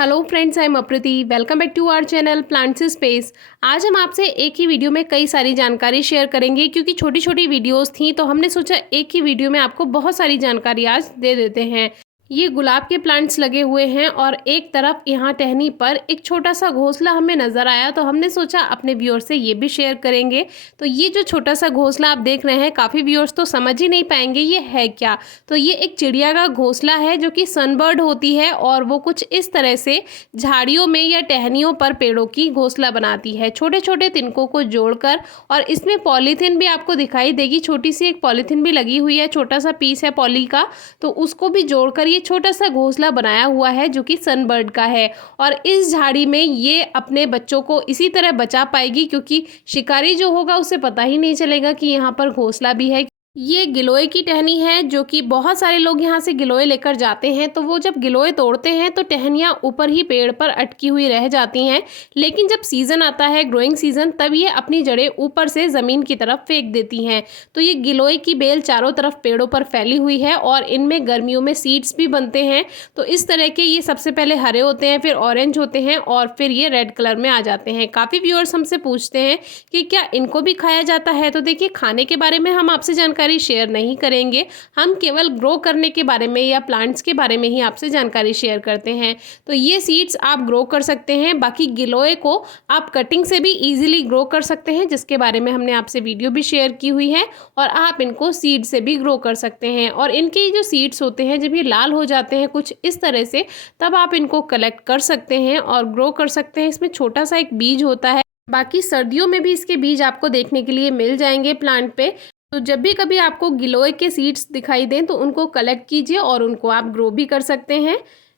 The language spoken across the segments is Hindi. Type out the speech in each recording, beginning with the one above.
Hello friends, I am Aprati. Welcome back to our channel plants space. आज हम आपसे एक ही वीडियो में कई सारी जानकारी शेयर करेंगे क्योंकि छोटी छोटी वीडियोस थी, तो हमने सोचा एक ही वीडियो में आपको बहुत सारी जानकारी आज दे देते हैं। ये गुलाब के प्लांट्स लगे हुए हैं और एक तरफ यहाँ टहनी पर एक छोटा सा घोंसला हमें नज़र आया, तो हमने सोचा अपने व्यूअर्स से ये भी शेयर करेंगे। तो ये जो छोटा सा घोंसला आप देख रहे हैं, काफ़ी व्यूअर्स तो समझ ही नहीं पाएंगे ये है क्या। तो ये एक चिड़िया का घोंसला है जो कि सनबर्ड होती है और वो कुछ इस तरह से झाड़ियों में या टहनियों पर पेड़ों की घोंसला बनाती है, छोटे छोटे तिनकों को जोड़कर। और इसमें पॉलीथीन भी आपको दिखाई देगी, छोटी सी एक पॉलीथीन भी लगी हुई है, छोटा सा पीस है पॉली का, तो उसको भी जोड़कर ये छोटा सा घोंसला बनाया हुआ है जो कि सनबर्ड का है। और इस झाड़ी में ये अपने बच्चों को इसी तरह बचा पाएगी क्योंकि शिकारी जो होगा उसे पता ही नहीं चलेगा कि यहाँ पर घोंसला भी है। ये गिलोय की टहनी है जो कि बहुत सारे लोग यहाँ से गिलोय लेकर जाते हैं, तो वो जब गिलोय तोड़ते हैं तो टहनियाँ ऊपर ही पेड़ पर अटकी हुई रह जाती हैं। लेकिन जब सीज़न आता है, ग्रोइंग सीज़न, तब ये अपनी जड़ें ऊपर से ज़मीन की तरफ फेंक देती हैं। तो ये गिलोय की बेल चारों तरफ पेड़ों पर फैली हुई है और इनमें गर्मियों में सीड्स भी बनते हैं। तो इस तरह के ये सबसे पहले हरे होते हैं, फिर ऑरेंज होते हैं और फिर ये रेड कलर में आ जाते हैं। काफ़ी व्यूअर्स हमसे पूछते हैं कि क्या इनको भी खाया जाता है। तो देखिए, खाने के बारे में हम आपसे जानकारी शेयर नहीं करेंगे, हम केवल ग्रो करने के बारे में या प्लांट्स के बारे में ही आपसे जानकारी शेयर करते हैं। तो ये सीड्स आप ग्रो कर सकते हैं, बाकी गिलोय को आप कटिंग से भी इजीली ग्रो कर सकते हैं, जिसके बारे में हमने आपसे वीडियो भी शेयर की हुई है। और आप इनको सीड से भी ग्रो कर सकते हैं। और इनके जो सीड्स होते हैं, जब ये लाल हो जाते हैं कुछ इस तरह से, तब आप इनको कलेक्ट कर सकते हैं और ग्रो कर सकते हैं। इसमें छोटा सा एक बीज होता है, बाकी सर्दियों में भी इसके बीज आपको देखने के लिए मिल जाएंगे प्लांट पे। तो जब भी कभी आपको गिलोय के सीड्स दिखाई दें तो उनको कलेक्ट कीजिए और उनको आप ग्रो भी कर सकते हैं।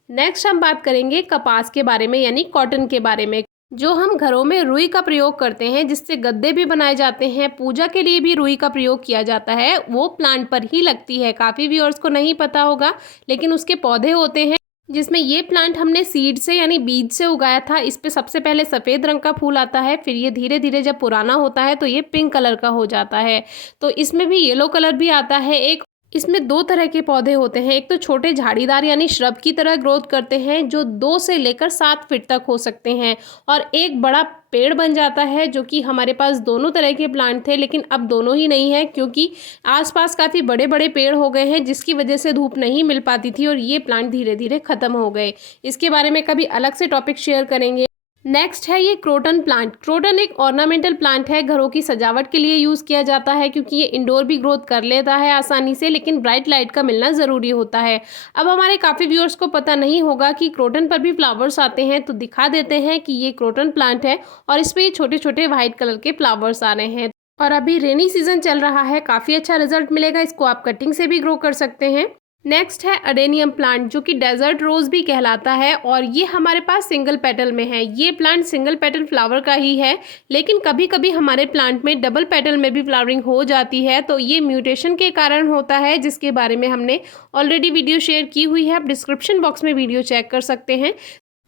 नेक्स्ट हम बात करेंगे कपास के बारे में, यानी कॉटन के बारे में। जो हम घरों में रुई का प्रयोग करते हैं, जिससे गद्दे भी बनाए जाते हैं, पूजा के लिए भी रुई का प्रयोग किया जाता है, वो प्लांट पर ही लगती है। काफ़ी व्यूअर्स को नहीं पता होगा, लेकिन उसके पौधे होते हैं जिसमें ये प्लांट हमने सीड से यानी बीज से उगाया था। इस पे सबसे पहले सफ़ेद रंग का फूल आता है, फिर ये धीरे धीरे जब पुराना होता है तो ये पिंक कलर का हो जाता है। तो इसमें भी येलो कलर भी आता है। एक इसमें दो तरह के पौधे होते हैं, एक तो छोटे झाड़ीदार यानी श्रब की तरह ग्रोथ करते हैं जो 2 से लेकर 7 फीट तक हो सकते हैं, और एक बड़ा पेड़ बन जाता है, जो कि हमारे पास दोनों तरह के प्लांट थे लेकिन अब दोनों ही नहीं है क्योंकि आसपास काफ़ी बड़े बड़े पेड़ हो गए हैं, जिसकी वजह से धूप नहीं मिल पाती थी और ये प्लांट धीरे धीरे ख़त्म हो गए। इसके बारे में कभी अलग से टॉपिक शेयर करेंगे। नेक्स्ट है ये क्रोटन प्लांट। क्रोटन एक ऑर्नामेंटल प्लांट है, घरों की सजावट के लिए यूज़ किया जाता है क्योंकि ये इंडोर भी ग्रोथ कर लेता है आसानी से, लेकिन ब्राइट लाइट का मिलना ज़रूरी होता है। अब हमारे काफ़ी व्यूअर्स को पता नहीं होगा कि क्रोटन पर भी फ्लावर्स आते हैं, तो दिखा देते हैं कि ये क्रोटन प्लांट है और इस पर ये छोटे छोटे वाइट कलर के फ्लावर्स आ रहे हैं। और अभी रेनी सीजन चल रहा है, काफ़ी अच्छा रिजल्ट मिलेगा। इसको आप कटिंग से भी ग्रो कर सकते हैं। नेक्स्ट है अडेनियम प्लांट, जो कि डेजर्ट रोज भी कहलाता है और ये हमारे पास सिंगल पेटल में है। ये प्लांट सिंगल पेटल फ्लावर का ही है, लेकिन कभी कभी हमारे प्लांट में डबल पेटल में भी फ्लावरिंग हो जाती है। तो ये म्यूटेशन के कारण होता है, जिसके बारे में हमने ऑलरेडी वीडियो शेयर की हुई है, आप डिस्क्रिप्शन बॉक्स में वीडियो चेक कर सकते हैं।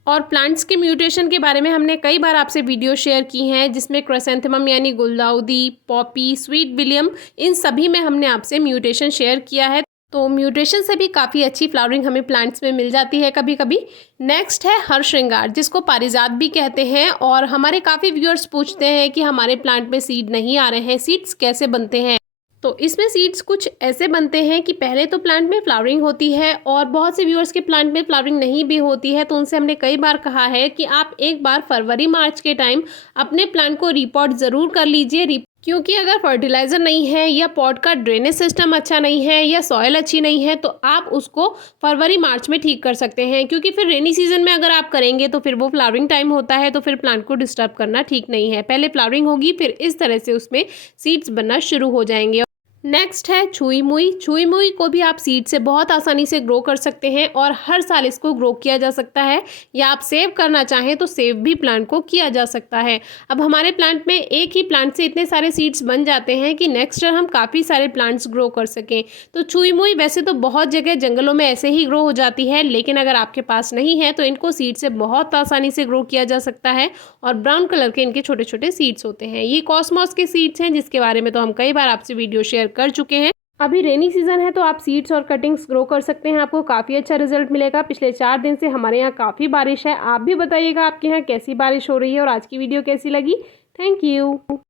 और प्लांट्स के म्यूटेशन के बारे में हमने कई बार आपसे वीडियो शेयर की हैं, जिसमें क्राइसैंथेमम यानी गुलदाउदी, पॉपी, स्वीट विलियम, इन सभी में हमने आपसे म्यूटेशन शेयर किया है। तो म्यूटेशन से भी काफ़ी अच्छी फ्लावरिंग हमें प्लांट्स में मिल जाती है कभी कभी। नेक्स्ट है हर श्रृंगार, जिसको पारिजात भी कहते हैं। और हमारे काफ़ी व्यूअर्स पूछते हैं कि हमारे प्लांट में सीड नहीं आ रहे हैं, सीड्स कैसे बनते हैं। तो इसमें सीड्स कुछ ऐसे बनते हैं कि पहले तो प्लांट में फ्लावरिंग होती है और बहुत से व्यूअर्स के प्लांट में फ्लावरिंग नहीं भी होती है, तो उनसे हमने कई बार कहा है कि आप एक बार फरवरी मार्च के टाइम अपने प्लांट को रीपॉट ज़रूर कर लीजिए, क्योंकि अगर फर्टिलाइज़र नहीं है या पॉट का ड्रेनेज सिस्टम अच्छा नहीं है या सॉइल अच्छी नहीं है, तो आप उसको फरवरी मार्च में ठीक कर सकते हैं। क्योंकि फिर रेनी सीजन में अगर आप करेंगे तो फिर वो फ्लावरिंग टाइम होता है, तो फिर प्लांट को डिस्टर्ब करना ठीक नहीं है। पहले फ्लावरिंग होगी, फिर इस तरह से उसमें सीड्स बनना शुरू हो जाएंगे। नेक्स्ट है छुई मुई। छुई मुई को भी आप सीड से बहुत आसानी से ग्रो कर सकते हैं और हर साल इसको ग्रो किया जा सकता है, या आप सेव करना चाहें तो सेव भी प्लांट को किया जा सकता है। अब हमारे प्लांट में एक ही प्लांट से इतने सारे सीड्स बन जाते हैं कि नेक्स्ट ईयर हम काफ़ी सारे प्लांट्स ग्रो कर सकें। तो छुई मुई वैसे तो बहुत जगह जंगलों में ऐसे ही ग्रो हो जाती है, लेकिन अगर आपके पास नहीं है तो इनको सीड से बहुत आसानी से ग्रो किया जा सकता है। और ब्राउन कलर के इनके छोटे छोटे सीड्स होते हैं। ये कॉस्मॉस के सीड्स हैं, जिसके बारे में तो हम कई बार आपसे वीडियो शेयर कर चुके हैं। अभी रेनी सीजन है तो आप सीड्स और कटिंग्स ग्रो कर सकते हैं, आपको काफ़ी अच्छा रिजल्ट मिलेगा। पिछले 4 दिन से हमारे यहाँ काफ़ी बारिश है। आप भी बताइएगा आपके यहाँ कैसी बारिश हो रही है और आज की वीडियो कैसी लगी। Thank you.